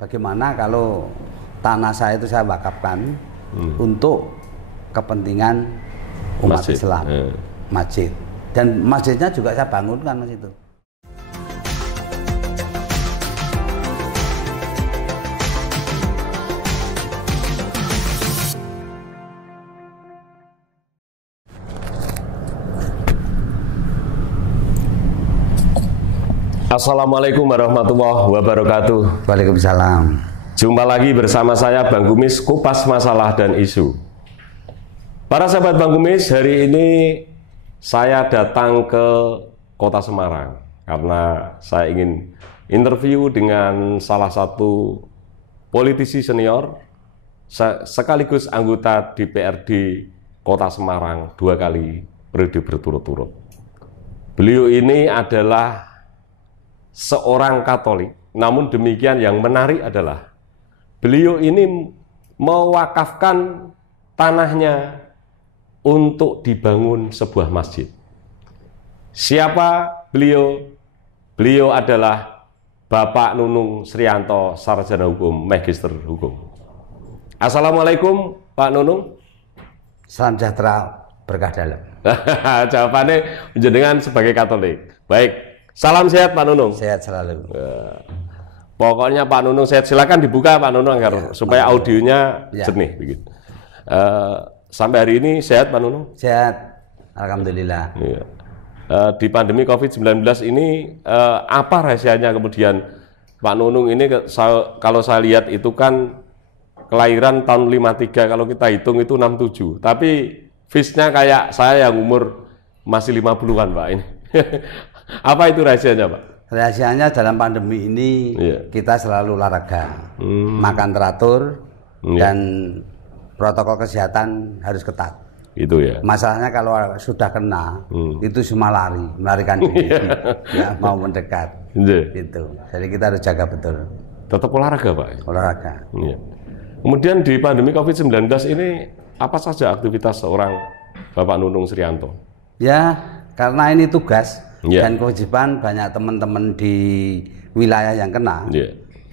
bagaimana kalau tanah saya itu saya wakafkan untuk kepentingan umat masjid. Islam, masjid. Dan masjidnya juga saya bangunkan Mas itu. Assalamualaikum warahmatullahi wabarakatuh. Waalaikumsalam. Jumpa lagi bersama saya Bang Kumis, kupas masalah dan isu. Para sahabat Bang Kumis, hari ini saya datang ke Kota Semarang karena saya ingin interview dengan salah satu politisi senior sekaligus anggota DPRD Kota Semarang 2 kali periode berturut-turut. Beliau ini adalah seorang Katolik, namun demikian yang menarik adalah beliau ini mewakafkan tanahnya untuk dibangun sebuah masjid. Siapa beliau? Beliau adalah Bapak Nunung Srianto, Sarjana Hukum, Magister Hukum. Assalamualaikum Pak Nunung. Salam sejahtera, berkah dalam. Jawabannya jenengan sebagai Katolik. Baik. Salam sehat Pak Nunung. Sehat selalu. Pokoknya Pak Nunung sehat. Silakan dibuka Pak Nunung agar supaya audionya jernih begitu. Sampai hari ini sehat Pak Nunung? Sehat, alhamdulillah. Iya. Di pandemi COVID-19 ini apa rahasianya kemudian Pak Nunung ini kalau saya lihat itu kan kelahiran tahun 53, kalau kita hitung itu 67. Tapi face-nya kayak saya yang umur masih 50-an Pak ini. Apa itu rahasianya Pak? Rahasianya dalam pandemi ini kita selalu olahraga, makan teratur, dan protokol kesehatan harus ketat. Itu ya. Masalahnya kalau sudah kena, itu semua melarikan diri, ya mau mendekat. Gitu. Jadi kita harus jaga betul. Tetap olahraga Pak? Olahraga. Iya. Kemudian di pandemi COVID-19 ini apa saja aktivitas seorang Bapak Nunung Srianto? Ya, karena ini tugas. Dan kewajiban banyak teman-teman di wilayah yang kena,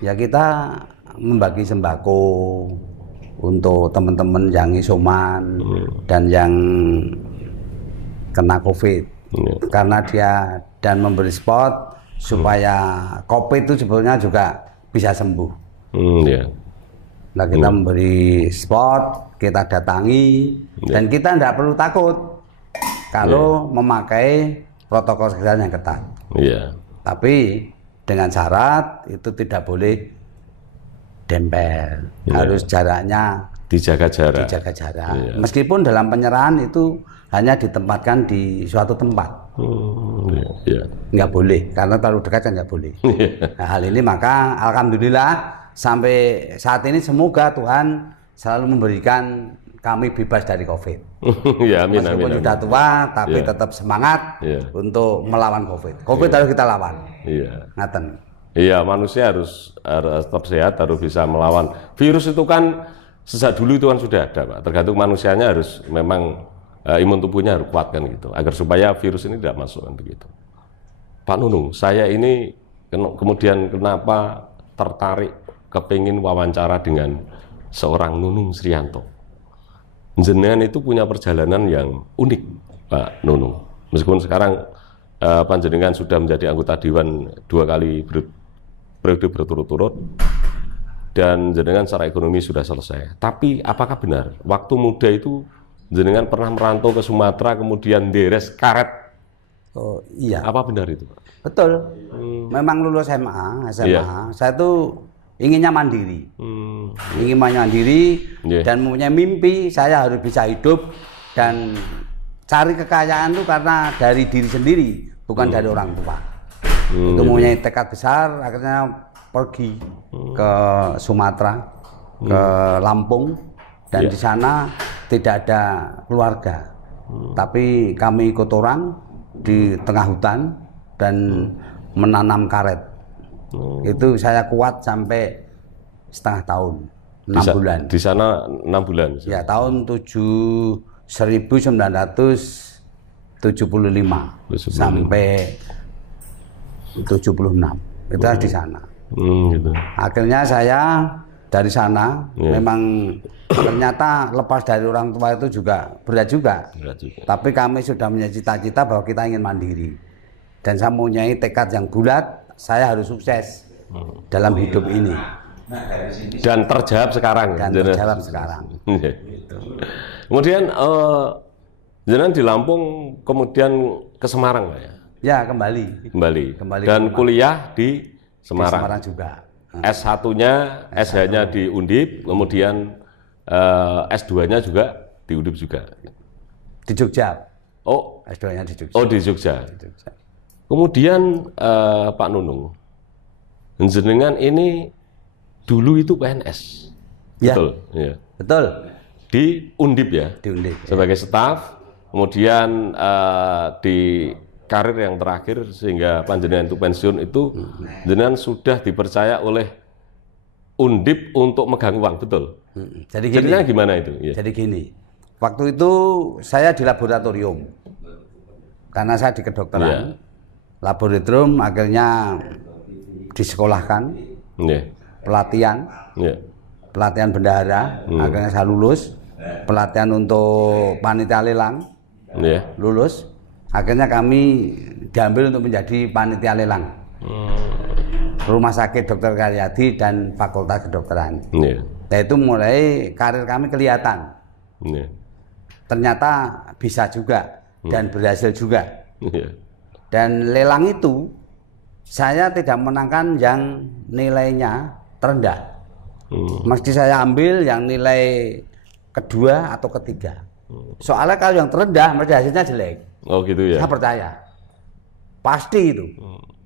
ya kita membagi sembako untuk teman-teman yang isoman dan yang kena COVID, karena dia dan memberi spot supaya COVID itu sebetulnya juga bisa sembuh. Nah kita memberi spot, kita datangi, dan kita tidak perlu takut kalau memakai protokol kesehatan yang ketat. Tapi dengan syarat itu tidak boleh dempel, harus jaraknya dijaga jarak. Meskipun dalam penyerahan itu hanya ditempatkan di suatu tempat, nggak boleh karena terlalu dekat kan nggak boleh. Nah, hal ini maka alhamdulillah sampai saat ini semoga Tuhan selalu memberikan kami bebas dari COVID. Amin, meskipun amin, sudah tua, tapi tetap semangat untuk melawan COVID. COVID harus kita lawan. Ngaten. Iya, manusia harus tetap sehat, harus bisa melawan. Virus itu kan sejak dulu itu kan sudah ada, Pak. Tergantung manusianya harus memang imun tubuhnya harus kuat kan gitu, agar supaya virus ini tidak masuk kan begitu. Pak Nunung, saya ini kemudian kenapa tertarik kepingin wawancara dengan seorang Nunung Srianto. Jenengan itu punya perjalanan yang unik, Pak Nunung. Meskipun sekarang panjenengan sudah menjadi anggota Dewan 2 kali periode berturut-turut, dan jenengan secara ekonomi sudah selesai. Tapi apakah benar, waktu muda itu jenengan pernah merantau ke Sumatera, kemudian deres karet? Oh iya. Apa benar itu, Pak? Betul. Memang lulus SMA, saya tuh inginnya mandiri, ingin mandiri dan mempunyai mimpi saya harus bisa hidup dan cari kekayaan itu karena dari diri sendiri, bukan dari orang tua. Itu mempunyai tekad besar, akhirnya pergi ke Sumatera, ke Lampung, dan di sana tidak ada keluarga, tapi kami ikut orang di tengah hutan dan menanam karet. Itu saya kuat sampai setengah tahun, 6 bulan. Di sana 6 bulan? Ya, tahun 1975 sampai 76. Itu di sana. Gitu. Akhirnya saya dari sana memang ternyata lepas dari orang tua itu juga berat juga. Tapi kami sudah punya cita-cita bahwa kita ingin mandiri. Dan saya mempunyai tekad yang bulat, saya harus sukses dalam hidup ini. Dan terjawab sekarang. Dan terjawab sekarang. Kemudian jenengan di Lampung, kemudian ke Semarang ya? Ya, kembali. Dan kuliah di Semarang. Di Semarang juga. S1-nya, SH-nya di Undip, kemudian S2-nya juga di Undip juga. Di Jogja. Oh, S2-nya di Jogja. Oh, di Jogja. Kemudian Pak Nunung, jenengan ini dulu itu PNS. Ya. Betul? Ya. Betul. Di Undip ya? Di Undip. Sebagai staf, kemudian di karir yang terakhir sehingga panjenengan itu pensiun itu jenengan sudah dipercaya oleh Undip untuk megang uang, betul? Jadi gini, jadinya gimana itu? Ya. Jadi gini, waktu itu saya di laboratorium karena saya di kedokteran, laboratorium akhirnya disekolahkan, pelatihan, pelatihan bendahara, akhirnya saya lulus, pelatihan untuk panitia lelang, lulus. Akhirnya kami diambil untuk menjadi panitia lelang Rumah Sakit Dr. Karyadi dan Fakultas Kedokteran. Nah itu mulai karir kami kelihatan. Ternyata bisa juga dan berhasil juga. Dan lelang itu saya tidak menangkan yang nilainya terendah. Mesti saya ambil yang nilai kedua atau ketiga. Soalnya kalau yang terendah mesti hasilnya jelek. Oh gitu ya. Saya percaya. Pasti itu.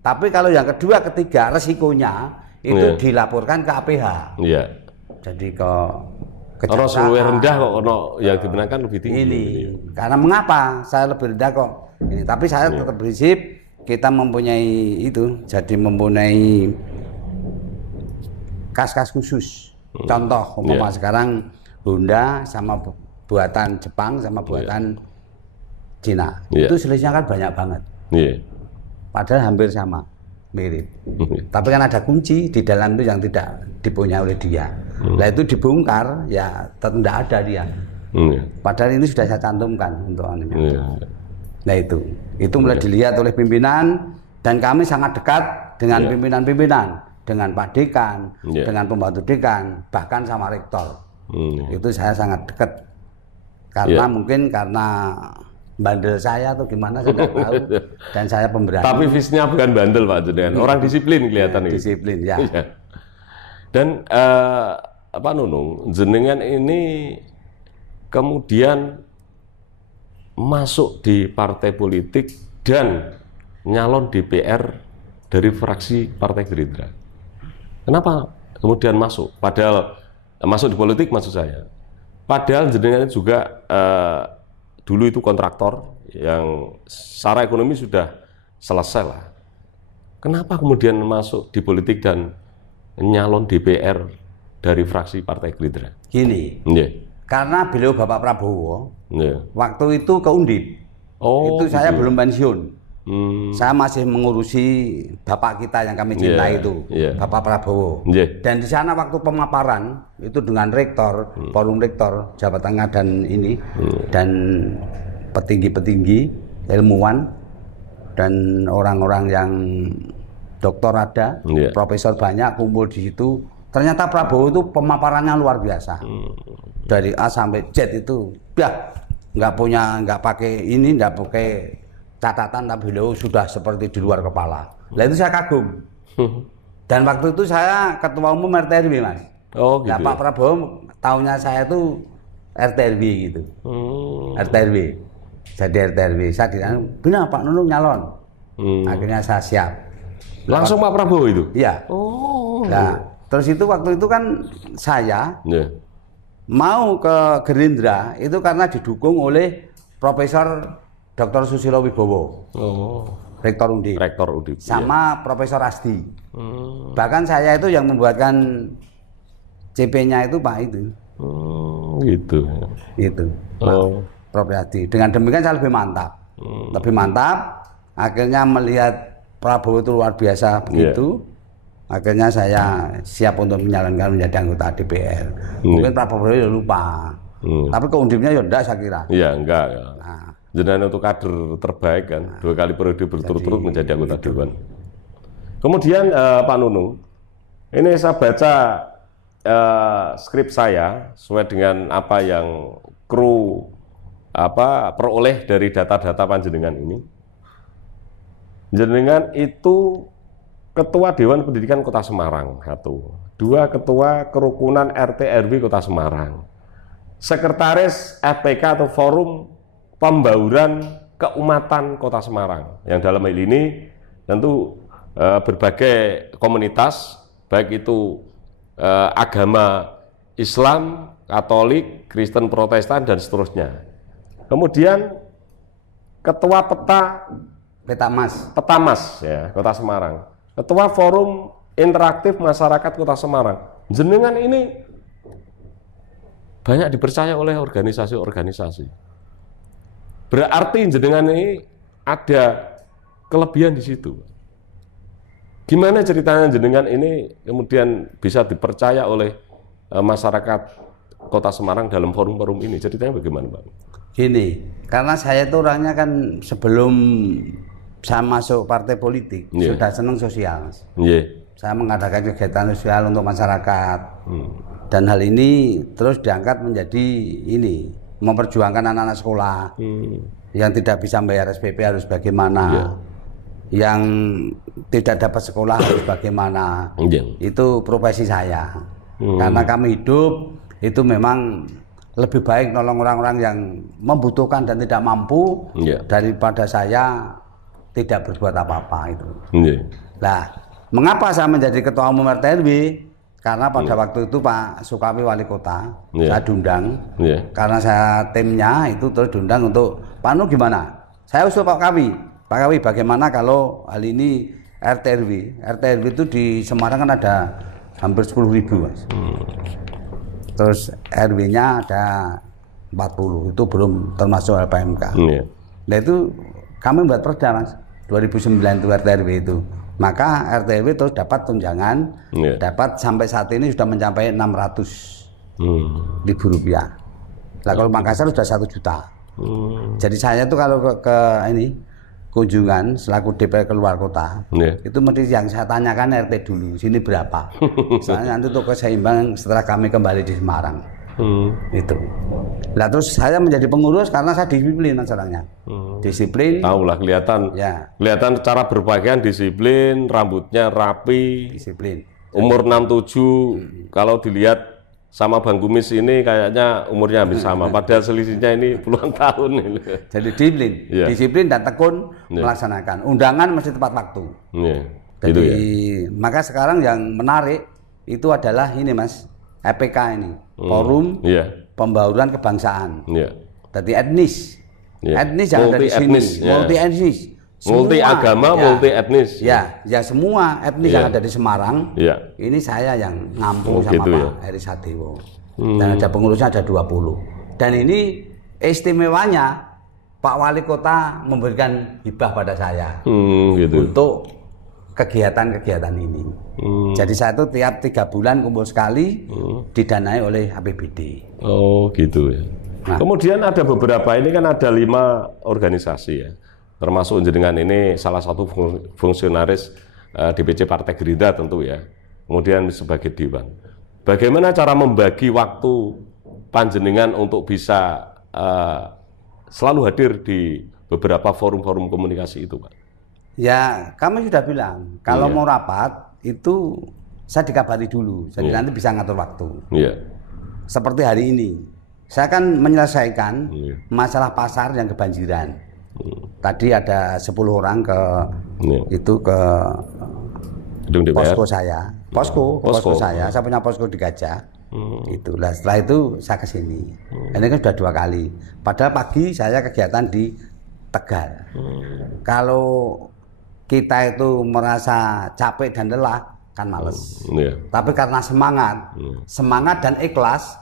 Tapi kalau yang kedua, ketiga, resikonya itu dilaporkan ke APH. Iya. Jadi ke kejaksaan. Lebih rendah kok yang dimenangkan lebih tinggi. Ini. Karena mengapa saya lebih rendah kok? Ini. Tapi saya tetap prinsip kita mempunyai itu. Jadi mempunyai kas-kas khusus. Contoh, umpama sekarang Honda sama buatan Jepang sama buatan Cina, itu selisihnya kan banyak banget. Padahal hampir sama, mirip. Tapi kan ada kunci di dalam itu yang tidak dipunyai oleh dia. Nah itu dibongkar, ya tidak ada dia. Padahal ini sudah saya cantumkan untuk anunya. Nah itu mulai dilihat oleh pimpinan dan kami sangat dekat dengan pimpinan-pimpinan, dengan Pak Dekan, dengan pembantu Dekan, bahkan sama rektor. Itu saya sangat dekat. Karena mungkin karena bandel saya atau gimana saya tidak tahu dan saya pemberani. Tapi visinya bukan bandel Pak Jenengan, orang disiplin kelihatan itu. Disiplin ya. Dan Pak Nunung, jenengan ini kemudian masuk di partai politik dan nyalon DPR dari fraksi Partai Gerindra. Kenapa kemudian masuk? Padahal masuk di politik maksud saya. Padahal jenengan juga dulu itu kontraktor yang secara ekonomi sudah selesai lah. Kenapa kemudian masuk di politik dan nyalon DPR dari fraksi Partai Gerindra? Gini, karena beliau Bapak Prabowo, waktu itu ke Undip, itu saya belum pensiun. Saya masih mengurusi bapak kita yang kami cintai itu, Bapak Prabowo. Dan di sana waktu pemaparan itu dengan rektor, forum rektor, Jawa Tengah dan ini dan petinggi-petinggi, ilmuwan dan orang-orang yang doktor ada, profesor banyak kumpul di situ. Ternyata Prabowo itu pemaparannya luar biasa. Dari A sampai Z itu, nggak pakai ini, nggak pakai catatan, tapi beliau sudah seperti di luar kepala. Nah itu saya kagum. Dan waktu itu saya ketua umum RT/RW Mas. Oh gitu. Nah, Pak Prabowo tahunya saya itu RT/RW gitu. RT/RW. Jadi RT/RW. Saya bilang, "Bina Pak Nunung nyalon." Akhirnya saya siap. Langsung Pak Prabowo itu? Iya. Nah, terus itu waktu itu kan saya mau ke Gerindra itu karena didukung oleh Profesor Dr. Susilo Wibowo, Rektor Undip, sama Profesor Asdi. Bahkan saya itu yang membuatkan CP-nya itu Pak itu. Gitu. Itu. Prof. Asdi. Dengan demikian saya lebih mantap. Lebih mantap. Akhirnya melihat Prabowo itu luar biasa begitu. Akhirnya saya siap untuk menyalonkan menjadi anggota DPR. Mungkin Pak Prabowo lupa. Tapi keundipnya ya enggak saya kira. Iya, enggak. Ya. Nah. Jenengan untuk kader terbaik kan, 2 kali periode berturut-turut menjadi anggota Dewan. Kemudian Pak Nunung, ini saya baca skrip saya sesuai dengan apa yang kru peroleh dari data-data panjenengan ini. Jenengan itu Ketua Dewan Pendidikan Kota Semarang, 1. 2, Ketua Kerukunan RT RW Kota Semarang. Sekretaris FPK atau Forum Pembauran Keumatan Kota Semarang, yang dalam hal ini tentu berbagai komunitas, baik itu agama Islam, Katolik, Kristen, Protestan, dan seterusnya. Kemudian Ketua Petamas ya, Kota Semarang. Ketua Forum Interaktif Masyarakat Kota Semarang. Jenengan ini banyak dipercaya oleh organisasi-organisasi. Berarti jenengan ini ada kelebihan di situ. Gimana ceritanya jenengan ini kemudian bisa dipercaya oleh masyarakat Kota Semarang dalam forum-forum ini? Ceritanya bagaimana, Pak? Gini, karena saya itu orangnya kan sebelum saya masuk partai politik sudah senang sosial. Saya mengadakan kegiatan sosial untuk masyarakat. Dan hal ini terus diangkat menjadi ini, memperjuangkan anak-anak sekolah yang tidak bisa bayar SPP harus bagaimana, yang tidak dapat sekolah harus bagaimana. Itu profesi saya. Karena kami hidup itu memang lebih baik nolong orang-orang yang membutuhkan dan tidak mampu daripada saya tidak berbuat apa-apa itu. Nah, mengapa saya menjadi Ketua Umum RT RW? Karena pada waktu itu Pak Sukawi Wali Kota, saya diundang, karena saya timnya itu terus diundang untuk, Pak Nu gimana? Saya usul Pak Kawi bagaimana kalau hal ini RT RW itu di Semarang kan ada hampir 10.000 Mas. Terus RW-nya ada 40, itu belum termasuk LPMK. Nah itu kami membuat perda Mas, 2009 itu RT RW itu. Maka RT RW terus dapat tunjangan, dapat sampai saat ini sudah mencapai 600.000 rupiah. Nah kalau Makassar sudah 1 juta. Jadi saya tuh kalau ke ini kunjungan selaku DPR keluar kota, itu mesti yang saya tanyakan RT dulu, sini berapa. Soalnya nanti untuk keseimbangan setelah kami kembali di Semarang. Itu. Nah terus saya menjadi pengurus karena saya disiplin masalahnya. Disiplin. Tahu lah kelihatan. Kelihatan cara berpakaian disiplin, rambutnya rapi. Disiplin. Umur 67 kalau dilihat sama Bang Kumis ini kayaknya umurnya hampir sama. Padahal selisihnya ini puluhan tahun. Jadi disiplin, disiplin dan tekun melaksanakan. Undangan mesti tepat waktu. Jadi maka sekarang yang menarik itu adalah ini Mas. EPK ini, Forum Pembauran Kebangsaan. Jadi etnis, etnis yang ada di sini, multi etnis, multi agama, multi etnis. Ya semua etnis yang ada di Semarang. Ini saya yang ngampung sama Pak Heri Sadewo. Dan ada pengurusnya ada 20. Dan ini istimewanya Pak Wali Kota memberikan hibah pada saya untuk kegiatan-kegiatan ini. Jadi saya itu tiap 3 bulan kumpul sekali, didanai oleh APBD. Oh gitu ya. Nah, kemudian ada beberapa, ini kan ada 5 organisasi ya, termasuk jenengan ini salah satu fungsionaris DPC Partai Gerindra tentu ya. Kemudian sebagai Dewan. Bagaimana cara membagi waktu panjenengan untuk bisa selalu hadir di beberapa forum-forum komunikasi itu, Pak? Ya, kami sudah bilang, kalau mau rapat, itu saya dikabari dulu, jadi nanti bisa ngatur waktu. Seperti hari ini, saya kan menyelesaikan masalah pasar yang kebanjiran. Tadi ada 10 orang itu ke posko saya. Posko saya punya posko di Gajah. Itulah, setelah itu saya ke sini. Ini kan sudah 2 kali. Padahal pagi saya kegiatan di Tegal. Kalau kita itu merasa capek dan lelah, kan males. Tapi karena semangat dan ikhlas,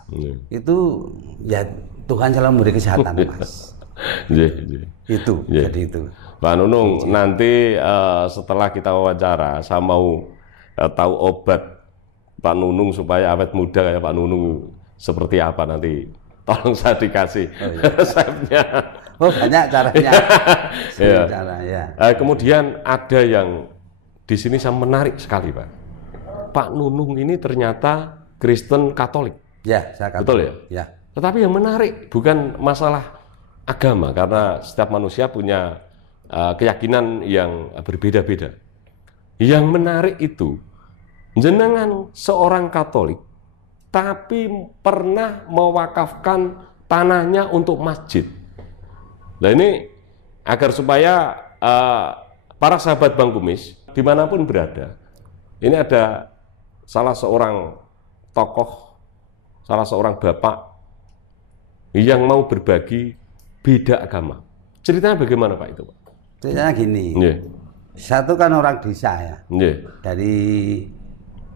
itu ya Tuhan selalu memberi kesehatan, Mas. Itu, jadi itu. Pak Nunung, nanti setelah kita wawancara, saya mau tahu obat Pak Nunung supaya awet muda kayak Pak Nunung seperti apa nanti. Tolong saya dikasih resepnya. Oh, banyak caranya. Ya. Cara, ya. Kemudian ada yang di sini saya menarik sekali, Pak. Pak Nunung ini ternyata Kristen Katolik. Ya, saya Katolik. Betul ya? Ya. Tetapi yang menarik bukan masalah agama, karena setiap manusia punya keyakinan yang berbeda-beda. Yang menarik itu, jenengan seorang Katolik, tapi pernah mewakafkan tanahnya untuk masjid. Nah ini agar supaya para sahabat Bang Kumis dimanapun berada, ini ada salah seorang tokoh, salah seorang bapak yang mau berbagi beda agama. Ceritanya bagaimana Pak itu Pak? Ceritanya gini, saya itu kan orang desa ya, dari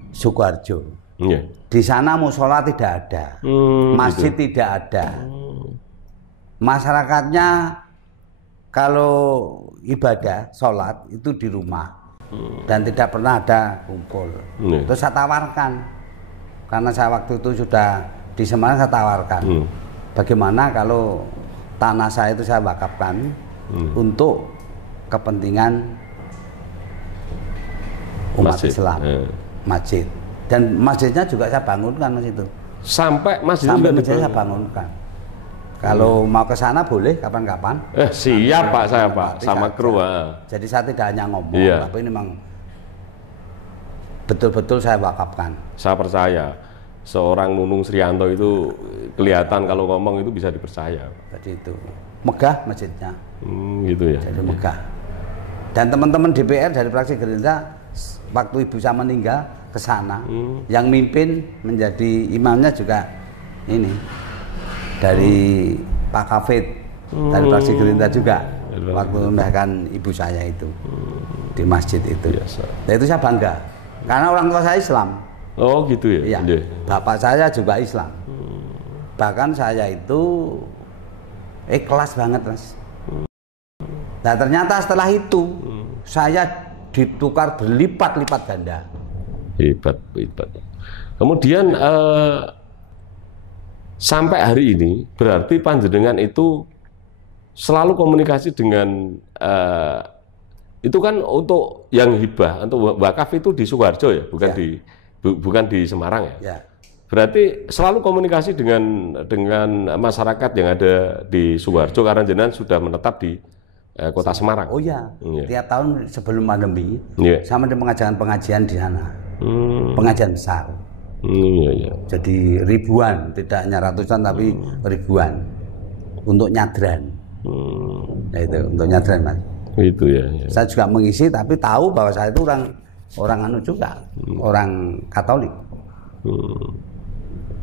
Sukoharjo. Di sana musola tidak ada, masjid gitu. Tidak ada. Masyarakatnya kalau ibadah, sholat itu di rumah dan tidak pernah ada kumpul. Terus saya tawarkan, karena saya waktu itu sudah di Semarang, saya tawarkan, bagaimana kalau tanah saya itu saya wakafkan untuk kepentingan umat masjid. Islam, masjid. Dan masjidnya juga saya bangunkan Mas itu. Sampai masjidnya saya bangunkan. Kalau mau ke sana boleh kapan-kapan. Siap Pak saya Pak, sama kru. Jadi saya tidak hanya ngomong, tapi ini memang betul-betul saya wakafkan. Saya percaya seorang Nunung Srianto itu kelihatan kalau ngomong itu bisa dipercaya. Jadi itu megah masjidnya. Gitu ya. Jadi megah. Dan teman-teman DPR dari fraksi Gerindra waktu ibu saya meninggal ke sana, yang mimpin menjadi imamnya juga ini dari Pak Kafid dari fraksi Gerindra juga waktu memindahkan ibu saya itu di masjid itu. Nah itu saya bangga karena orang tua saya Islam. Oh gitu ya? Iya. Bapak saya juga Islam. Bahkan saya itu ikhlas banget Mas. Nah ternyata setelah itu saya ditukar berlipat-lipat ganda. Hebat. Kemudian sampai hari ini berarti panjenengan itu selalu komunikasi dengan itu kan untuk yang hibah, untuk wakaf itu di Sukoharjo ya, bukan di Semarang ya. Berarti selalu komunikasi dengan masyarakat yang ada di Sukoharjo karena jenengan sudah menetap di Kota Semarang. Oh iya, tiap tahun sebelum pandemi sama di pengajian di sana. Pengajian besar. Jadi ribuan, tidak hanya ratusan tapi ribuan untuk nyadran. Nah itu untuk nyadran Mas. Itu ya. Saya juga mengisi tapi tahu bahwa saya itu orang anu juga, orang Katolik.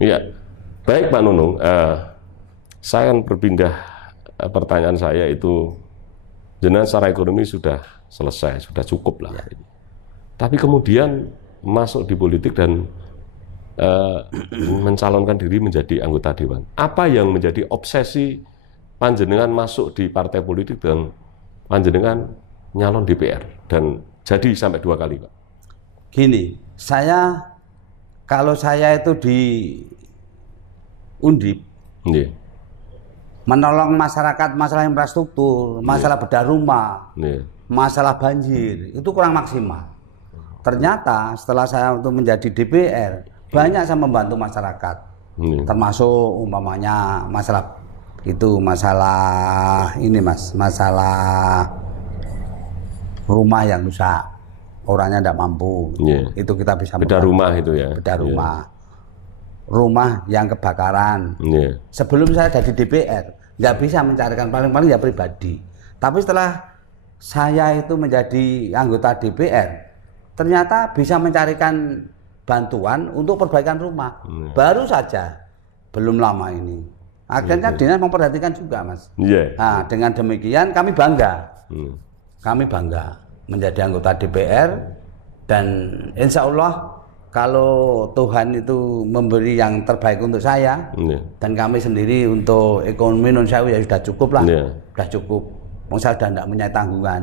Iya. Baik Pak Nunung, saya akan berpindah pertanyaan saya itu, jenengan secara ekonomi sudah selesai, sudah cukup lah. Tapi kemudian masuk di politik dan mencalonkan diri menjadi anggota dewan. Apa yang menjadi obsesi panjenengan masuk di partai politik dan panjenengan nyalon DPR dan jadi sampai 2 kali Pak? Gini, kalau saya itu di Undip, menolong masyarakat masalah infrastruktur, masalah bedah rumah, masalah banjir, itu kurang maksimal. Ternyata setelah saya untuk menjadi DPR, banyak saya membantu masyarakat, termasuk umpamanya masalah ini Mas, masalah rumah yang rusak, orangnya tidak mampu, itu kita bisa bedah rumah itu ya, bedah rumah yang kebakaran. Sebelum saya jadi DPR, nggak bisa mencarikan, paling-paling ya pribadi. Tapi setelah saya itu menjadi anggota DPR, ternyata bisa mencarikan bantuan untuk perbaikan rumah. Baru saja, belum lama ini. Akhirnya dinas memperhatikan juga Mas. Nah, dengan demikian kami bangga. Kami bangga menjadi anggota DPR dan insya Allah kalau Tuhan itu memberi yang terbaik untuk saya dan kami sendiri untuk ekonomi non saya ya sudah cukup lah. Sudah cukup. Saya sudah tidak punya tanggungan.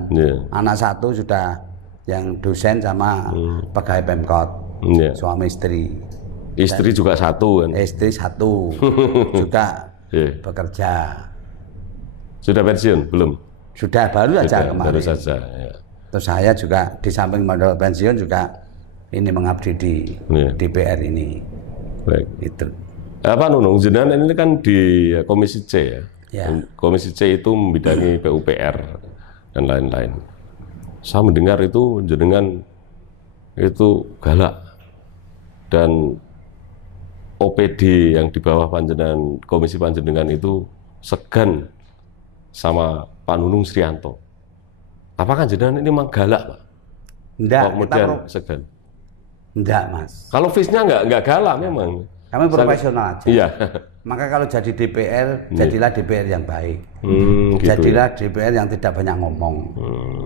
Anak satu sudah yang dosen sama pegawai Pemkot, suami istri. Istri juga satu kan? Istri satu, juga bekerja. Sudah pensiun belum? Sudah, baru saja kemarin. Baru saja. Ya. Terus saya juga di samping modal pensiun juga ini mengabdi di DPR ini. Baik. Itu. Pak Nunung, jenengan ini kan di Komisi C ya? Ya. Komisi C itu membidangi PUPR dan lain-lain. Saya mendengar itu jenengan itu galak dan OPD yang di bawah panjenengan, komisi panjenengan itu segan sama Pak Nunung Srianto. Apakah jenengan ini memang galak, Pak? Enggak, kemudian segan. Enggak, Mas. Kalau visnya enggak galak memang. Kami profesional aja. Iya. Maka kalau jadi DPR, jadilah DPR yang baik. Gitu jadilah DPR yang tidak banyak ngomong.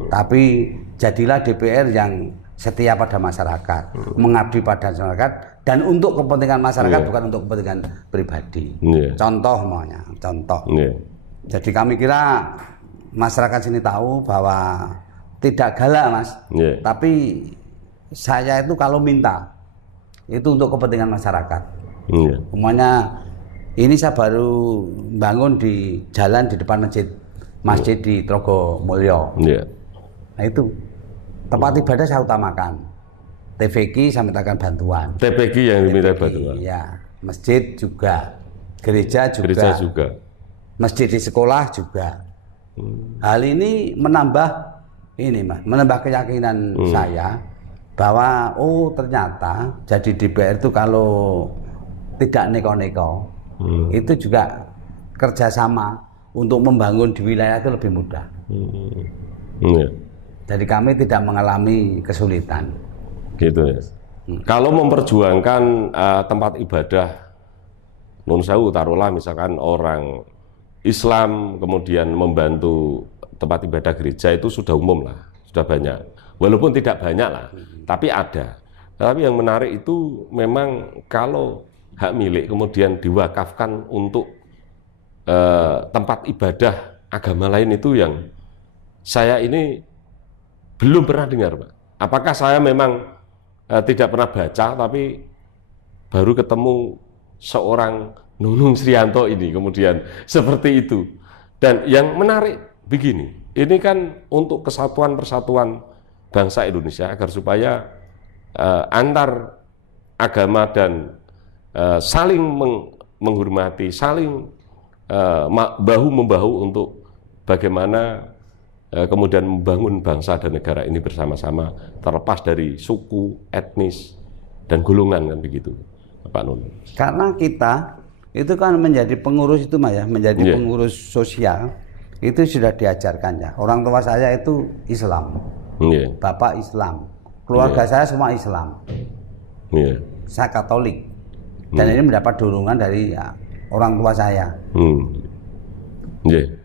Tapi jadilah DPR yang setia pada masyarakat, mengabdi pada masyarakat, dan untuk kepentingan masyarakat, bukan untuk kepentingan pribadi. Contoh maunya, contoh. Jadi kami kira masyarakat sini tahu bahwa tidak galak, Mas. Tapi saya itu kalau minta, itu untuk kepentingan masyarakat. Umumnya ini saya baru bangun di jalan di depan masjid di Trogomulyo. Nah itu tempat ibadah saya utamakan. TVQ saya mintakan bantuan. TVQ yang diminta bantuan. Iya, masjid juga, gereja juga. Masjid di sekolah juga. Hal ini menambah keyakinan saya bahwa ternyata jadi DPR itu kalau tidak neko-neko itu juga kerjasama untuk membangun di wilayah itu lebih mudah. Jadi kami tidak mengalami kesulitan. Gitu ya. Kalau memperjuangkan tempat ibadah, nun sewu taruhlah misalkan orang Islam kemudian membantu tempat ibadah gereja itu sudah umum lah, sudah banyak. Walaupun tidak banyak lah, tapi ada. Tapi yang menarik itu memang kalau hak milik kemudian diwakafkan untuk tempat ibadah agama lain itu yang saya ini belum pernah dengar, Pak. Apakah saya memang tidak pernah baca, tapi baru ketemu seorang Nunung Srianto ini kemudian seperti itu. Dan yang menarik begini, ini kan untuk kesatuan persatuan bangsa Indonesia agar supaya antar agama dan saling menghormati, saling bahu-membahu untuk bagaimana kemudian membangun bangsa dan negara ini bersama-sama terlepas dari suku, etnis, dan golongan kan begitu, Pak Nun. Karena kita itu kan menjadi pengurus itu Mas ya, menjadi pengurus sosial itu sudah diajarkan ya. Orang tua saya itu Islam, bapak Islam, keluarga saya semua Islam, saya Katolik, dan ini mendapat dorongan dari orang tua saya.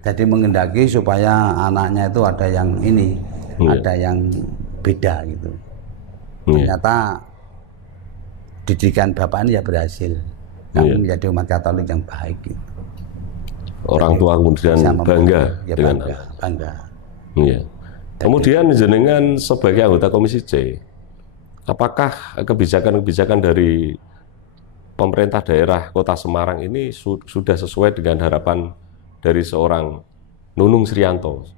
Jadi mengendaki supaya anaknya itu ada yang ini, ada yang beda gitu. Ternyata didikan bapak ini ya berhasil. Kami menjadi umat Katolik yang baik gitu. Orang tua kemudian bangga dengan bangga. Kemudian jenengan sebagai anggota Komisi C, apakah kebijakan-kebijakan dari pemerintah daerah Kota Semarang ini sudah sesuai dengan harapan dari seorang Nunung Srianto?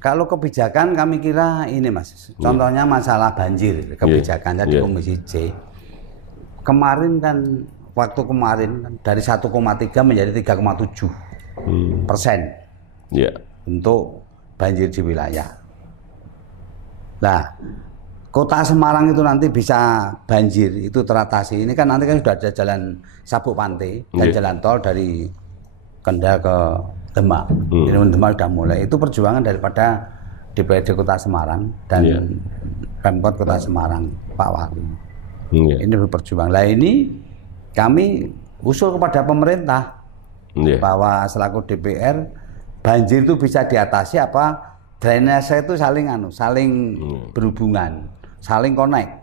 Kalau kebijakan kami kira ini Mas, contohnya masalah banjir, kebijakan dari Komisi C. Kemarin kan, waktu kemarin kan dari 1,3 menjadi 3,7% untuk banjir di wilayah. Nah, Kota Semarang itu nanti bisa banjir itu teratasi. Ini kan nanti kan sudah ada jalan Sabuk Pantai dan jalan tol dari Kendal ke Demak. Ini Demak sudah mulai. Itu perjuangan daripada DPRD Kota Semarang dan Pemkot Kota Semarang, Pak Wali. Ini berperjuangan. Lah ini kami usul kepada pemerintah bahwa selaku DPR banjir itu bisa diatasi apa drainase itu saling berhubungan, saling connect.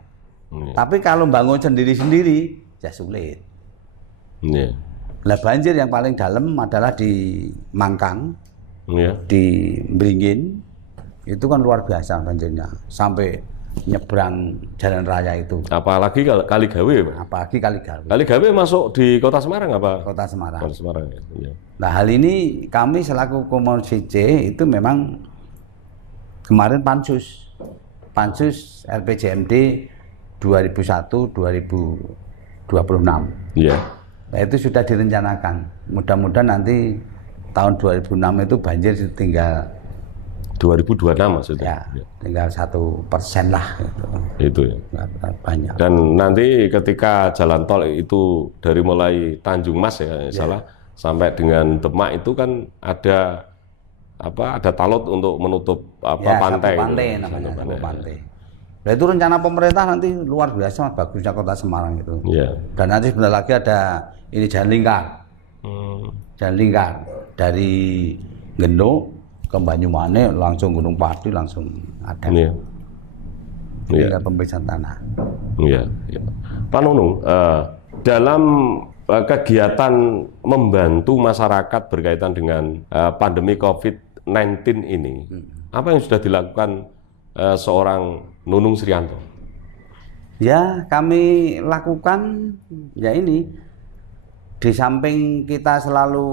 Tapi kalau bangun sendiri-sendiri ya sulit. Lah banjir yang paling dalam adalah di Mangkang, di Beringin, Itu kan luar biasa banjirnya, sampai nyebrang jalan raya itu. Apalagi Kaligawe, Pak? Apalagi Kaligawe. Kaligawe masuk di Kota Semarang apa? Kota Semarang. Kota Semarang, ya. Nah, hal ini kami selaku Komonsc itu memang kemarin pansus LPJMD 2001-2026. Iya. Nah, itu sudah direncanakan. Mudah-mudahan nanti tahun 2006 itu banjir tinggal 2026 maksudnya. Ya, tinggal 1% lah. Itu ya. Banyak. Dan nanti ketika jalan tol itu dari mulai Tanjung Mas ya, salah, sampai dengan Demak itu kan ada talot untuk menutup pantai. Pantai namanya, pantai. Nah, itu rencana pemerintah nanti luar biasa bagusnya Kota Semarang itu. Ya. Dan nanti sebentar lagi ada ini jalan lingkar. Jalan lingkar dari Gendo ke Banyumane langsung Gunung Pati langsung ada. Iya. Tinggal pembebasan tanah. Iya. Ya. Pak Nunung, dalam kegiatan membantu masyarakat berkaitan dengan pandemi COVID-19 ini, apa yang sudah dilakukan seorang Nunung Srianto? Ya, kami lakukan ya ini, di samping kita selalu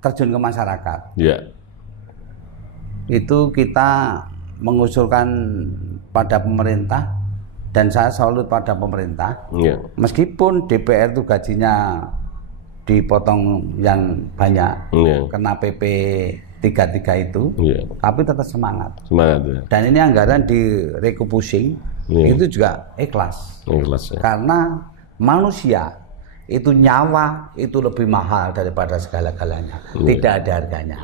terjun ke masyarakat. Ya. Itu kita mengusulkan pada pemerintah, dan saya salut pada pemerintah. Ya. Meskipun DPR itu gajinya dipotong yang banyak, ya, kena PP 33 itu, ya, tapi tetap semangat. Semangat ya. Dan ini anggaran direkupusi, ya, itu juga ikhlas. Ikhlas ya. Karena manusia itu nyawa itu lebih mahal daripada segala-galanya, tidak ada harganya.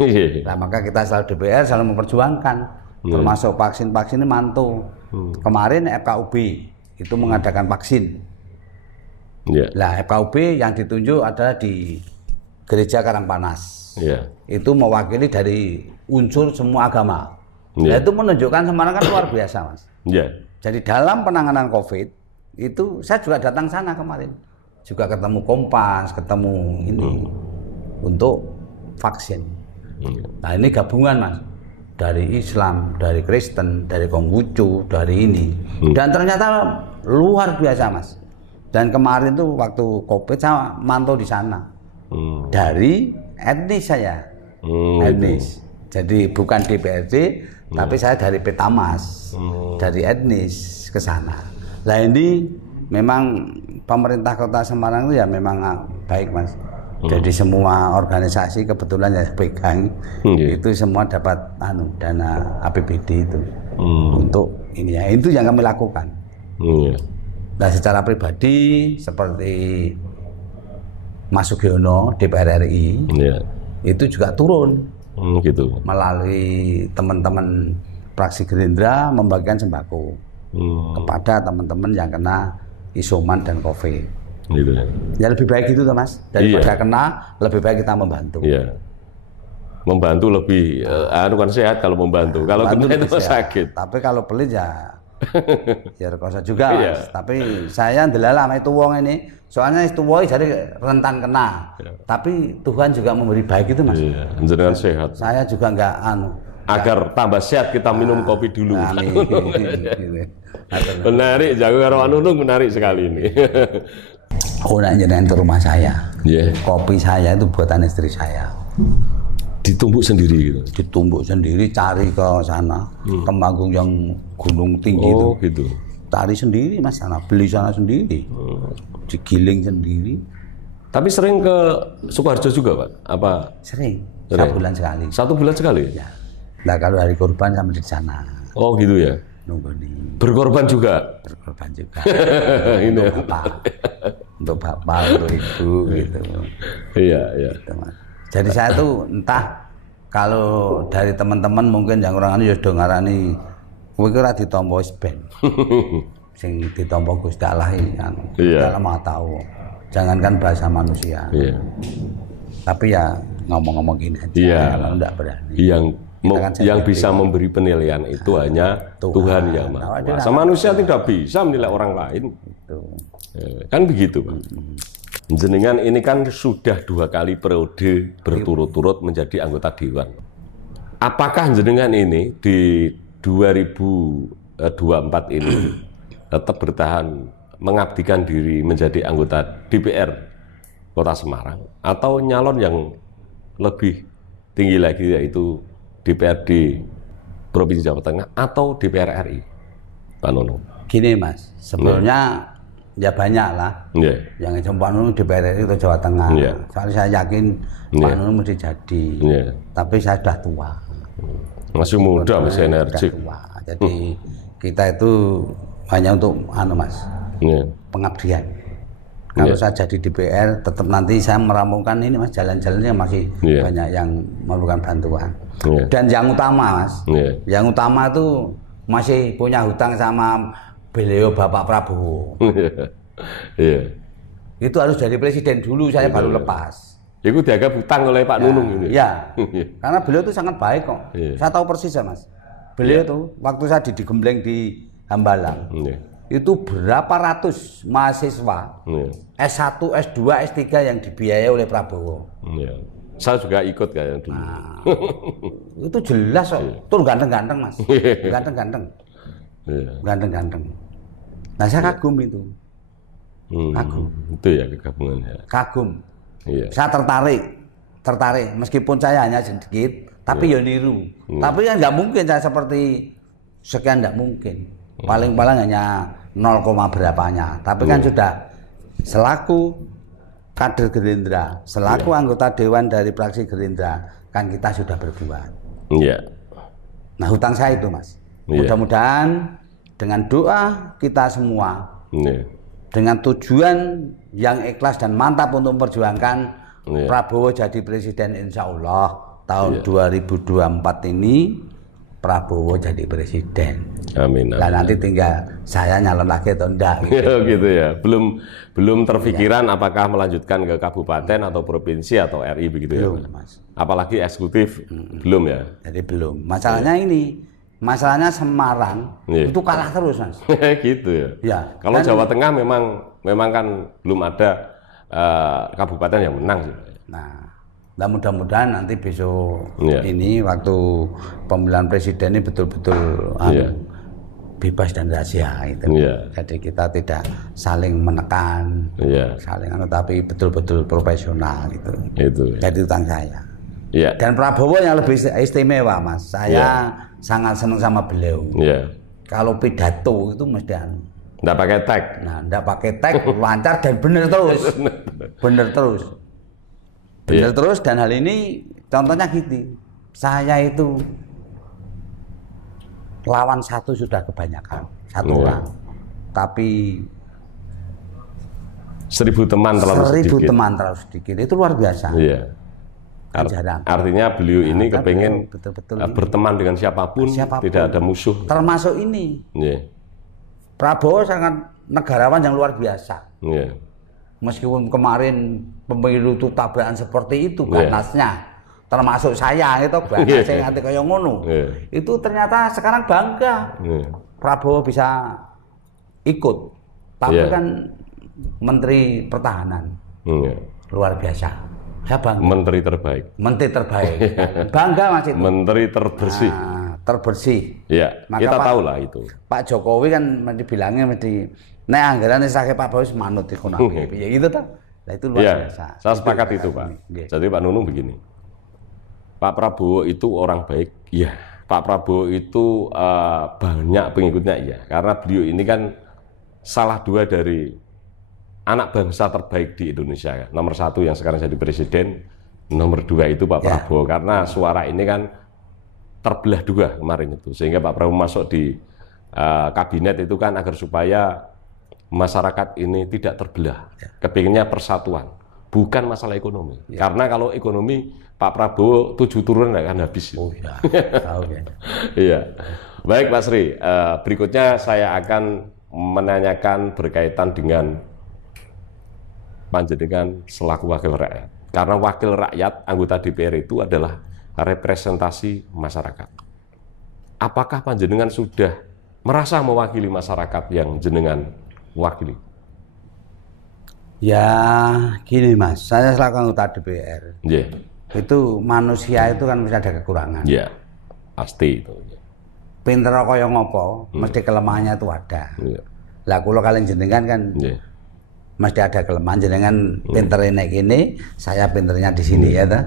Nah, maka kita selalu DPR selalu memperjuangkan, termasuk vaksin ini mantu. Kemarin FKUB itu mengadakan vaksin. Nah, FKUB yang ditunjuk adalah di Gereja Karangpanas. Itu mewakili dari unsur semua agama. Nah, itu menunjukkan Semarang kan luar biasa, Mas. Jadi dalam penanganan COVID itu saya juga datang sana kemarin. Juga ketemu Kompas, ketemu ini untuk vaksin. Nah, ini gabungan, Mas, dari Islam, dari Kristen, dari Konghucu, dari ini, dan ternyata luar biasa, Mas. Dan kemarin tuh waktu COVID saya mantau di sana, dari etnis saya, etnis. Jadi bukan DPRD, tapi saya dari Petamas, dari etnis ke sana. Nah, ini memang pemerintah Kota Semarang itu ya memang baik, Mas. Jadi semua organisasi kebetulan ya pegang itu semua dapat dana APBD itu untuk ini ya. Itu yang kami lakukan. Nah, secara pribadi seperti Mas Sugiono DPR RI itu juga turun gitu, melalui teman-teman fraksi Gerindra membagikan sembako kepada teman-teman yang kena isoman dan COVID. Gitu ya. Ya lebih baik gitu tuh, Mas. Daripada kena, lebih baik kita membantu. Iya. Membantu lebih kan sehat kalau membantu. Kalau kena itu sakit. Tapi kalau pelit ya rekosa juga, Mas. Tapi saya ndelala sama itu wong ini. Soalnya itu wong jadi rentan kena. Tapi Tuhan juga memberi baik itu, Mas. Iya, jenengan sehat. Saya juga enggak agar tambah sehat kita minum kopi dulu. Menarik, jago karo Nunung menarik sekali ini. Aku nak jenengan ke rumah saya. Kopi saya itu buatan istri saya. Ditumbuk sendiri gitu. Ditumbuk sendiri, cari ke sana, Temanggung yang gunung tinggi itu. Gitu. Cari sendiri, Mas, sana beli sana sendiri. Digiling sendiri. Tapi sering ke Sukoharjo juga, Pak? Apa? Sering. 1 bulan sekali. 1 bulan sekali? Ya. Nah, kalau hari kurban sampai di sana. Oh, gitu ya. Nunggu nih. Berkorban juga. Berkorban juga. Untuk bapak, untuk ibu gitu. Iya, iya. Gitu, Mas. Jadi saya tuh entah kalau dari teman-teman mungkin yang orang ini sudah ngarani kowe kira ditampa wis ben. Sing ditampa Gusti Allah kan. Dalam mau tahu. Jangankan bahasa manusia. Iya. Tapi ya ngomong-ngomong gini aja kalau enggak berani. Yang bisa memberi penilaian itu hanya Tuhan yang Maha Kuasa. Manusia tidak bisa menilai orang lain. Kan begitu, Pak. Jenengan ini kan sudah 2 kali periode berturut-turut menjadi anggota dewan. apakah jenengan ini di 2024 ini tetap bertahan mengabdikan diri menjadi anggota DPR Kota Semarang atau nyalon yang lebih tinggi lagi, yaitu DPRD Provinsi Jawa Tengah atau DPR RI, Pak Nunung? Gini Mas, sebenarnya ya banyak lah yang Pak Nunung DPR RI atau Jawa Tengah. Soalnya saya yakin Pak Nunung mesti jadi, tapi saya sudah tua. Masih muda, masih energik. Jadi kita itu hanya untuk Mas, pengabdian. Kalau saya jadi DPR, tetap nanti saya merampungkan ini Mas, jalan-jalannya masih banyak yang memerlukan bantuan. Dan yang utama Mas, yang utama itu masih punya hutang sama beliau Bapak Prabowo. Itu harus jadi presiden dulu, saya baru lepas. Itu dianggap hutang oleh Pak Nunung ini. Ya, karena beliau itu sangat baik kok. Saya tahu persis ya Mas. Beliau tuh waktu saya digembleng di Hambalang, itu berapa ratus mahasiswa S1, S2, S3 yang dibiayai oleh Prabowo. Saya juga ikut kayaknya dulu. Nah, itu jelas kok. Tuh ganteng-ganteng Mas, ganteng-ganteng, ganteng-ganteng. Nah saya kagum itu, kagum. Itu ya kegabungannya. Kagum. Saya tertarik meskipun saya hanya sedikit, tapi ya niru. Tapi kan nggak mungkin saya seperti sekian, nggak mungkin. Paling-paling hanya 0, berapanya. Tapi kan sudah selaku kader Gerindra, selaku anggota Dewan dari fraksi Gerindra, kan kita sudah berbuat. Nah hutang saya itu Mas. Mudah-mudahan dengan doa kita semua, dengan tujuan yang ikhlas dan mantap untuk memperjuangkan Prabowo jadi presiden, insya Allah tahun 2024 ini Prabowo jadi presiden. Amin. Dan nanti tinggal saya nyalon lagi atau enggak. Gitu ya. Belum terpikiran apakah melanjutkan ke kabupaten atau provinsi atau RI begitu belum, ya Mas. Apalagi eksekutif belum ya. Jadi belum. Masalahnya ini. Masalahnya Semarang itu kalah terus Mas. Gitu ya. Kalau kan, Jawa Tengah memang kan belum ada kabupaten yang menang sih. Nah mudah-mudahan nanti besok ini waktu pemilihan presiden ini betul-betul bebas dan rahasia itu. Jadi kita tidak saling menekan, tapi betul-betul profesional gitu. Jadi utang saya. Dan Prabowo yang lebih istimewa Mas. Saya sangat senang sama beliau. Kalau pidato itu mesti enggak pakai tag. Nah, enggak pakai tag, lancar dan benar terus. Benar terus. Benar terus, dan hal ini contohnya gitu. Saya itu lawan satu sudah kebanyakan, satu orang. Tapi 1000 teman terlalu sedikit. 1000 teman terlalu sedikit. Itu luar biasa. Artinya beliau ini kepengen betul-betul berteman dengan siapapun, tidak ada musuh. Termasuk ini. Prabowo sangat negarawan yang luar biasa. Meskipun kemarin pemilu itu tabrakan seperti itu ganasnya, termasuk saya itu ganasnya nanti kayak ngono. Itu ternyata sekarang bangga. Prabowo bisa ikut. Tapi kan Menteri Pertahanan luar biasa. Saya bangga. Menteri terbaik. Menteri terbaik. Bangga Mas itu. Menteri terbersih. Terbersih. Maka kita tahu lah itu. Pak Jokowi kan dibilangnya mesti nek anggaran sakit Pak Bos manut iku nang. Ya gitu ta. Lah itu luar biasa. Saya sepakat itu, Pak. Jadi Pak Nunung begini. Pak Prabowo itu orang baik. Iya. Pak Prabowo itu banyak pengikutnya, iya. Karena beliau ini kan salah dua dari anak bangsa terbaik di Indonesia. Nomor 1 yang sekarang jadi presiden, nomor 2 itu Pak Prabowo. Karena suara ini kan terbelah dua kemarin itu, sehingga Pak Prabowo masuk di kabinet itu kan agar supaya masyarakat ini tidak terbelah. Kepinginnya persatuan, bukan masalah ekonomi. Karena kalau ekonomi Pak Prabowo 7 turunan akan habis. Iya. Baik Pak Sri, berikutnya saya akan menanyakan berkaitan dengan panjenengan selaku wakil rakyat. Karena wakil rakyat, anggota DPR itu adalah representasi masyarakat. Apakah panjenengan sudah merasa mewakili masyarakat yang jenengan wakili? Ya gini Mas, saya selaku anggota DPR. Itu manusia itu kan bisa ada kekurangan. pasti itu. Pinter kaya ngopo, mesti kelemahannya itu ada. Lah kula kalian jenengan kan mesti ada kelemahan. Jenengan pintere nek kene, saya pinternya di sini ya ta.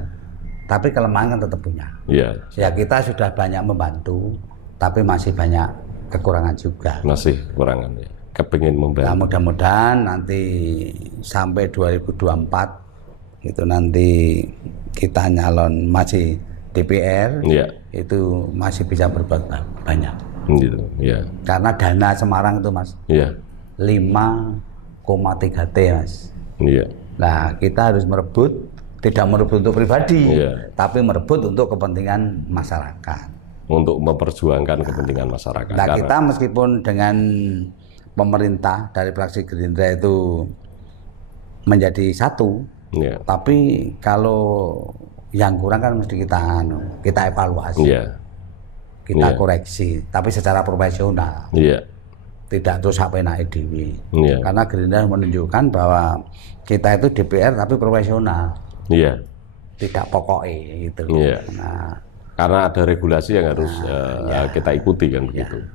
Tapi kelemahan kan tetap punya. Ya kita sudah banyak membantu, tapi masih banyak kekurangan juga. Masih kekurangan ya. Kepingin membantu. Nah, mudah-mudahan nanti sampai 2024 itu nanti kita nyalon masih DPR, itu masih bisa berbuat banyak. Gitu, ya. Karena dana Semarang itu Mas, 5,3 T Mas. Nah kita harus merebut, tidak merebut untuk pribadi, tapi merebut untuk kepentingan masyarakat. Untuk memperjuangkan kepentingan masyarakat. Nah kita meskipun dengan pemerintah dari fraksi Gerindra itu menjadi satu, tapi kalau yang kurang kan mesti kita evaluasi, kita koreksi, tapi secara profesional, tidak terus sampai naik dewi. Karena Gerindra menunjukkan bahwa kita itu DPR tapi profesional, tidak pokoknya gitu. Nah, karena ada regulasi yang harus kita ikuti kan begitu.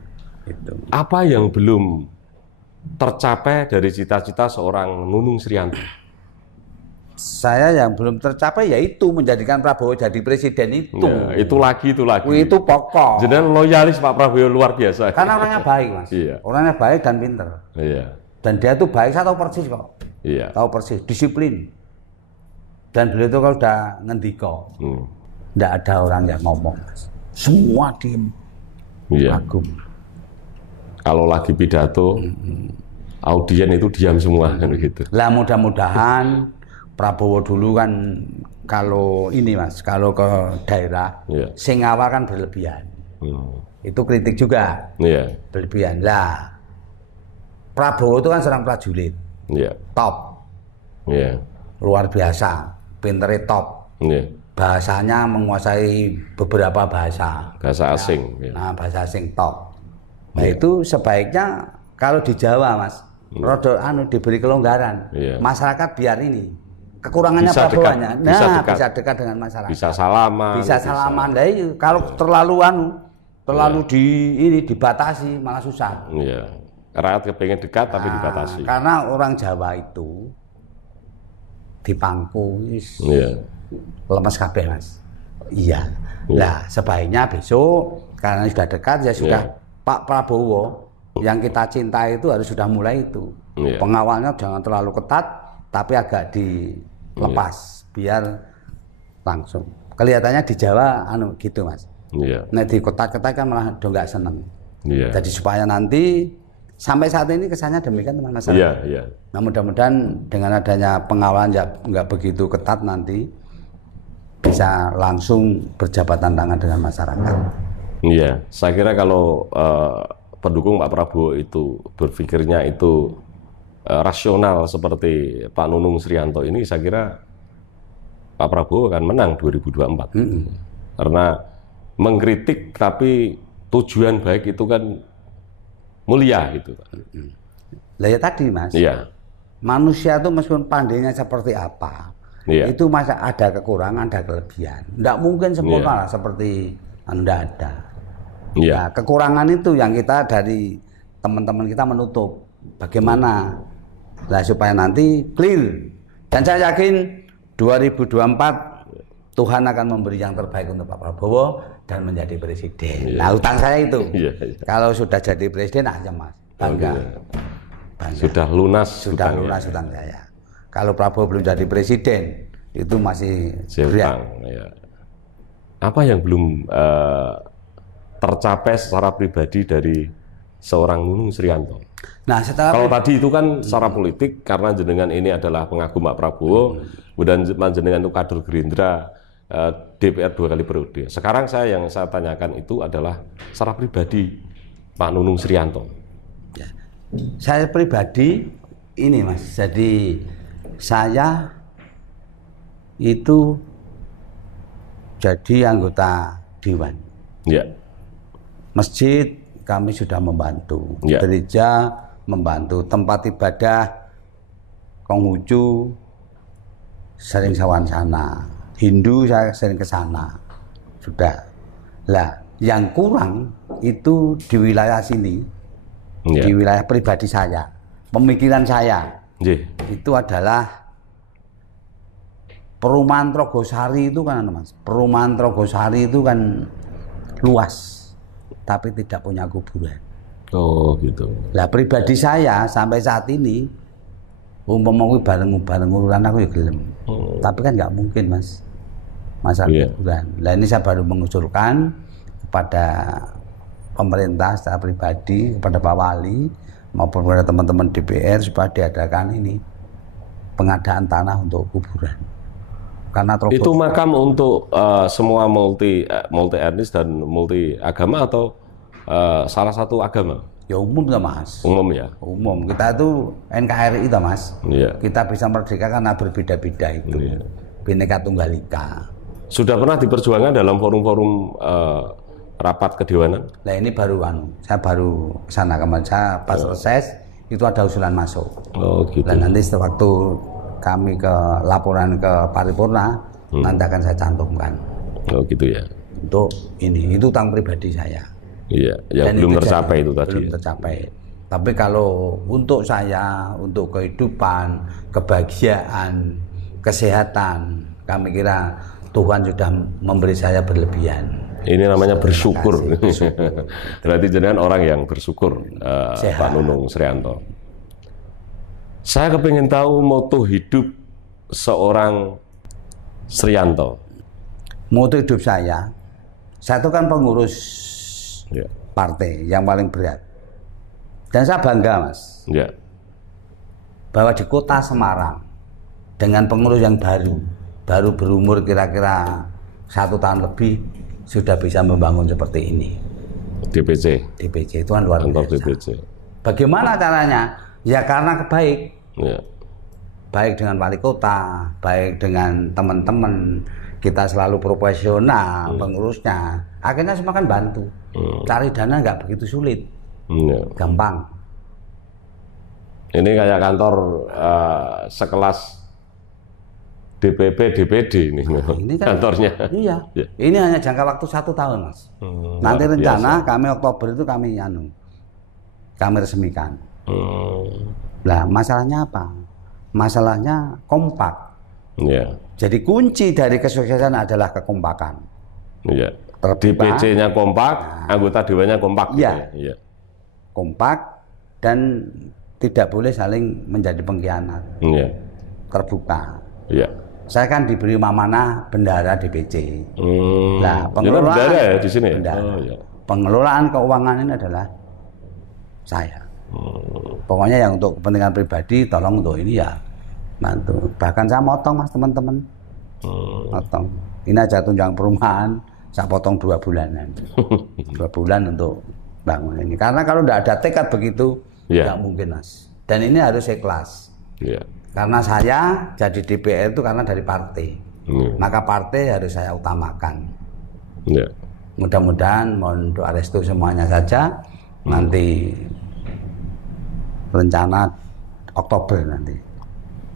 Apa yang belum tercapai dari cita-cita seorang Nunung Srianto? Saya yang belum tercapai yaitu menjadikan Prabowo jadi presiden itu. Itu lagi. Itu pokok. Jadi loyalis Pak Prabowo luar biasa. Karena orangnya baik Mas. Orangnya baik dan pinter. Dan dia tuh baik, saya tahu persis kok. Tahu persis, disiplin. Dan beliau itu kalau udah ngendiko, nggak ada orang yang ngomong, Mas. Semua diem. Kagum. Kalau lagi pidato, audien itu diam semua kan gitu. Lah mudah-mudahan Prabowo dulu kan kalau ini Mas, kalau ke daerah sing awal kan berlebihan. Itu kritik juga. Berlebihan. Lah Prabowo itu kan seorang prajurit. Top. Luar biasa, pintere top. Bahasanya menguasai beberapa bahasa. Bahasa asing. Nah, bahasa asing top. Nah, itu sebaiknya kalau di Jawa Mas, rodo diberi kelonggaran. Masyarakat biar ini kekurangannya Prabowo-nya. Nah, bisa dekat dengan masyarakat. Bisa salaman. Bisa salaman. Nah, kalau terlalu dibatasi malah susah. Rakyat kepengen dekat tapi dibatasi. Karena orang Jawa itu dipangku lemes kabeh Mas. Nah, sebaiknya besok karena sudah dekat ya sudah Pak Prabowo yang kita cintai itu harus sudah mulai itu. Pengawalnya jangan terlalu ketat tapi agak dilepas biar langsung. Kelihatannya di Jawa gitu Mas. Nah di kota-kota kan malah udah nggak seneng. Jadi supaya nanti sampai saat ini kesannya demikian teman masyarakat. Nah mudah-mudahan dengan adanya pengawalan nggak begitu ketat nanti bisa langsung berjabatan tangan dengan masyarakat. Saya kira kalau pendukung Pak Prabowo itu berpikirnya itu rasional seperti Pak Nunung Srianto ini, saya kira Pak Prabowo akan menang 2024. Karena mengkritik tapi tujuan baik itu kan mulia gitu. Lah ya tadi Mas, manusia itu meskipun pandainya seperti apa, itu masih ada kekurangan, ada kelebihan. Nggak mungkin sempurna lah seperti Anda ada. Nah, kekurangan itu yang kita dari teman-teman kita menutup. Bagaimana? Nah, supaya nanti clear. Dan saya yakin 2024 Tuhan akan memberi yang terbaik untuk Pak Prabowo dan menjadi presiden. Nah, utang saya itu. Kalau sudah jadi presiden aja Mas, bangga. Sudah lunas. Sudah lunas utang saya. Kalau Prabowo belum jadi presiden, itu masih berat. Apa yang belum tercapai secara pribadi dari seorang Nunung Srianto? Nah, kalau tadi itu kan secara politik karena jenengan ini adalah pengagum Pak Prabowo, kemudian jenengan itu kader Gerindra, DPR 2 kali periode. Sekarang yang saya tanyakan itu adalah secara pribadi Pak Nunung Srianto. Saya pribadi ini Mas, jadi saya itu jadi anggota Dewan. Masjid kami sudah membantu, gereja membantu, tempat ibadah Konghucu sering sawan sana, Hindu saya sering ke sana, sudah. Lah Yang kurang itu di wilayah sini, di wilayah pribadi saya, pemikiran saya, itu adalah perumahan Trogosari itu kan, Mas. Perumahan Trogosari itu kan luas, tapi tidak punya kuburan. Oh gitu. Lah pribadi saya sampai saat ini, umpama bareng urusan aku ya gelem. Tapi kan nggak mungkin, Mas. Masalah kuburan. Lah ini saya baru mengusulkan kepada pemerintah secara pribadi, kepada Pak Wali maupun kepada teman-teman DPR supaya diadakan ini pengadaan tanah untuk kuburan. Karena itu makam untuk semua multi etnis dan multi agama atau salah satu agama? Ya umum ya, Mas. Umum ya? Umum. Kita itu NKRI itu, Mas. Iya. Kita bisa merdeka karena berbeda-beda itu. Iya. Bineka Tunggal Ika. Sudah pernah diperjuangkan dalam forum-forum rapat kedewanan? Nah ini baru saya baru kesana kemarin, saya pas reses itu ada usulan masuk. Oh gitu. Dan nanti sewaktu kami ke laporan ke paripurna, nanti akan saya cantumkan. Oh gitu ya. Untuk ini, itu utang pribadi saya. Iya, yang belum tercapai itu tadi. Belum tercapai. Tapi kalau untuk saya, untuk kehidupan, kebahagiaan, kesehatan, kami kira Tuhan sudah memberi saya berlebihan. Ini namanya bersyukur. Berarti jenengan orang yang bersyukur, Pak Nunung Srianto. Saya kepingin tahu moto hidup seorang Srianto. Moto hidup saya itu kan pengurus partai yang paling berat. Dan saya bangga, Mas, bahwa di kota Semarang dengan pengurus yang baru berumur kira-kira 1 tahun lebih sudah bisa membangun seperti ini. DPC itu kan luar biasa. DPC. Bagaimana caranya? Ya karena baik dengan wali kota, baik dengan teman-teman, kita selalu profesional pengurusnya. Akhirnya semua kan bantu. Cari dana nggak begitu sulit, gampang. Ini kayak kantor sekelas DPP, DPD ini kan, kantornya. Iya. Ini hanya jangka waktu 1 tahun, Mas. Nanti rencana kami Oktober itu kami resmikan. Lah masalahnya apa? Masalahnya kompak. Jadi kunci dari kesuksesan adalah kekompakan. DPC-nya kompak, anggota dewannya kompak. Iya. Kompak dan tidak boleh saling menjadi pengkhianat. Terbuka. Saya kan diberi amanah bendahara DPC. Nah, pengelolaan bendahara ya di sini. Pengelolaan keuangan ini adalah saya. Pokoknya yang untuk kepentingan pribadi, tolong untuk ini ya bantu. Bahkan saya motong, Mas, teman-teman. Motong. Ini aja tunjangan perumahan, saya potong 2 bulanan. 2 bulan untuk bangun ini. Karena kalau tidak ada tekad begitu, nggak mungkin, Mas. Dan ini harus ikhlas. Karena saya jadi DPR itu karena dari partai. Maka partai harus saya utamakan. Mudah-mudahan mohon doa restu semuanya saja. Nanti rencana Oktober nanti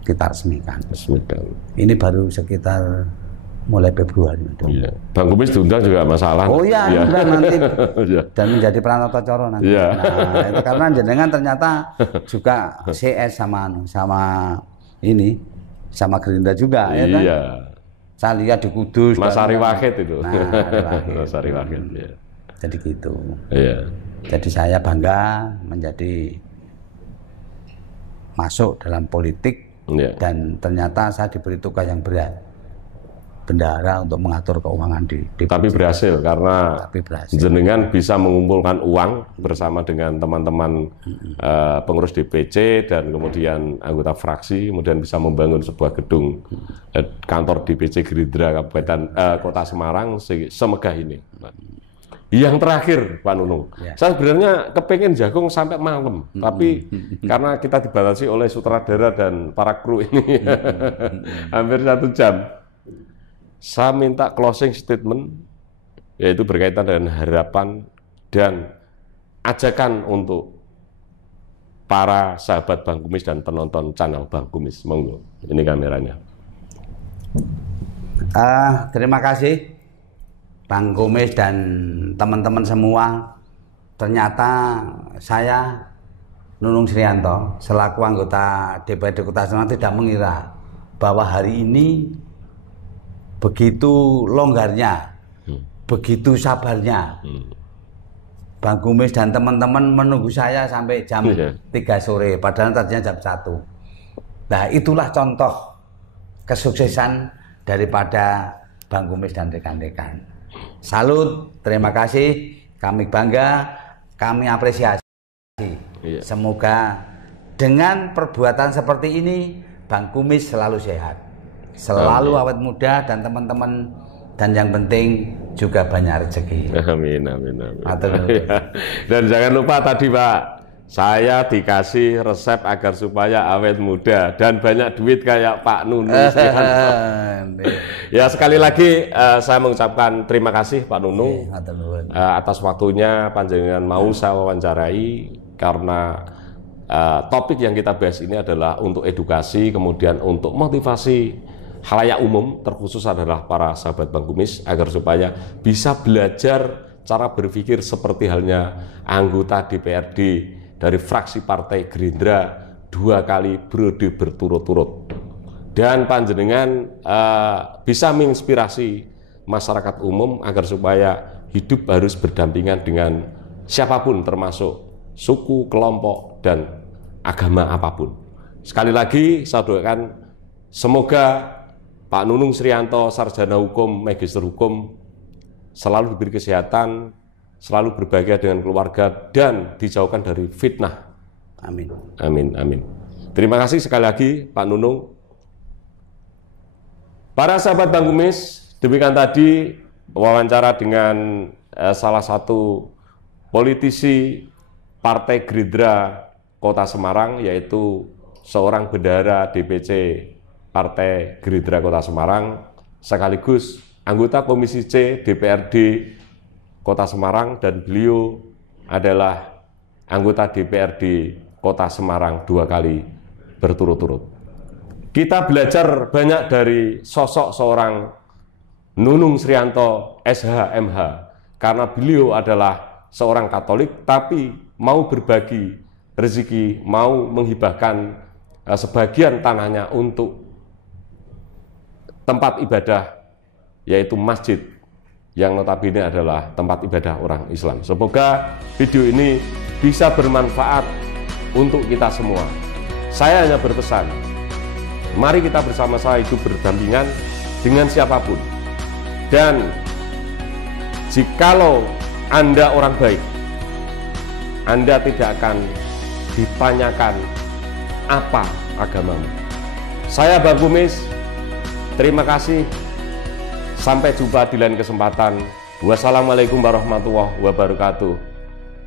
kita resmikan. Ini baru sekitar mulai Februari. Bang Kumis diundang juga masalah. Oh iya, nanti dan menjadi Pranoto Coro nanti. Nah, itu karena jenengan ternyata juga CS sama ini sama Gerindra juga, ya kan? Iya. Saya lihat di Kudus. Mas Ari Wahid itu. Mas Ari Wahid. Jadi gitu. Iya. Jadi saya bangga menjadi masuk dalam politik dan ternyata saya diberi tugas yang berat. Bendahara untuk mengatur keuangan di Tapi berhasil karena jenengan bisa mengumpulkan uang bersama dengan teman-teman pengurus DPC dan kemudian anggota fraksi, kemudian bisa membangun sebuah gedung kantor DPC Gerindra Kabupaten Kota Semarang semegah ini. Yang terakhir, Pak Nunung, saya sebenarnya kepengen jagung sampai malam, tapi karena kita dibatasi oleh sutradara dan para kru ini hampir 1 jam. Saya minta closing statement, yaitu berkaitan dengan harapan dan ajakan untuk para sahabat Bang Kumis dan penonton channel Bang Kumis. Monggo, ini kameranya. Terima kasih Bang Kumis dan teman-teman semua, ternyata saya Nunung Srianto selaku anggota DPRD Kota Semarang tidak mengira bahwa hari ini begitu longgarnya, begitu sabarnya Bang Kumis dan teman-teman menunggu saya sampai jam 3 sore, padahal tadinya jam 1. Nah, itulah contoh kesuksesan daripada Bang Kumis dan rekan-rekan. Salut, terima kasih, kami bangga, kami apresiasi. Semoga dengan perbuatan seperti ini, Bang Kumis selalu sehat, selalu awet muda, dan teman-teman, dan yang penting juga banyak rezeki. Amin, amin, amin. Dan jangan lupa tadi Pak, saya dikasih resep agar supaya awet muda dan banyak duit kayak Pak Nunung. Ya, sekali lagi saya mengucapkan terima kasih Pak Nunung atas waktunya panjenengan mau saya wawancarai, karena topik yang kita bahas ini adalah untuk edukasi, kemudian untuk motivasi khalayak umum, terkhusus adalah para sahabat Bang Kumis, agar supaya bisa belajar cara berpikir seperti halnya anggota DPRD dari fraksi Partai Gerindra 2 kali periode berturut-turut. Dan panjenengan bisa menginspirasi masyarakat umum agar supaya hidup harus berdampingan dengan siapapun, termasuk suku, kelompok, dan agama apapun. Sekali lagi saya doakan semoga Pak Nunung Srianto, sarjana hukum, magister hukum, selalu diberi kesehatan, selalu berbahagia dengan keluarga, dan dijauhkan dari fitnah. Amin. Amin, amin. Terima kasih sekali lagi Pak Nunung. Para sahabat Bang Kumis, demikian tadi wawancara dengan salah satu politisi Partai Gerindra Kota Semarang, yaitu seorang bendahara DPC Partai Gerindra Kota Semarang, sekaligus anggota Komisi C DPRD Kota Semarang, dan beliau adalah anggota DPRD Kota Semarang 2 kali berturut-turut. Kita belajar banyak dari sosok seorang Nunung Srianto SH.MH, karena beliau adalah seorang Katolik tapi mau berbagi rezeki, mau menghibahkan sebagian tanahnya untuk tempat ibadah, yaitu masjid, yang notabene adalah tempat ibadah orang Islam. Semoga video ini bisa bermanfaat untuk kita semua. Saya hanya berpesan, mari kita bersama-sama hidup berdampingan dengan siapapun. Dan jikalau Anda orang baik, Anda tidak akan ditanyakan apa agamamu. Saya Bang Kumis, terima kasih. Sampai jumpa di lain kesempatan. Wassalamualaikum warahmatullahi wabarakatuh.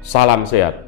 Salam sehat.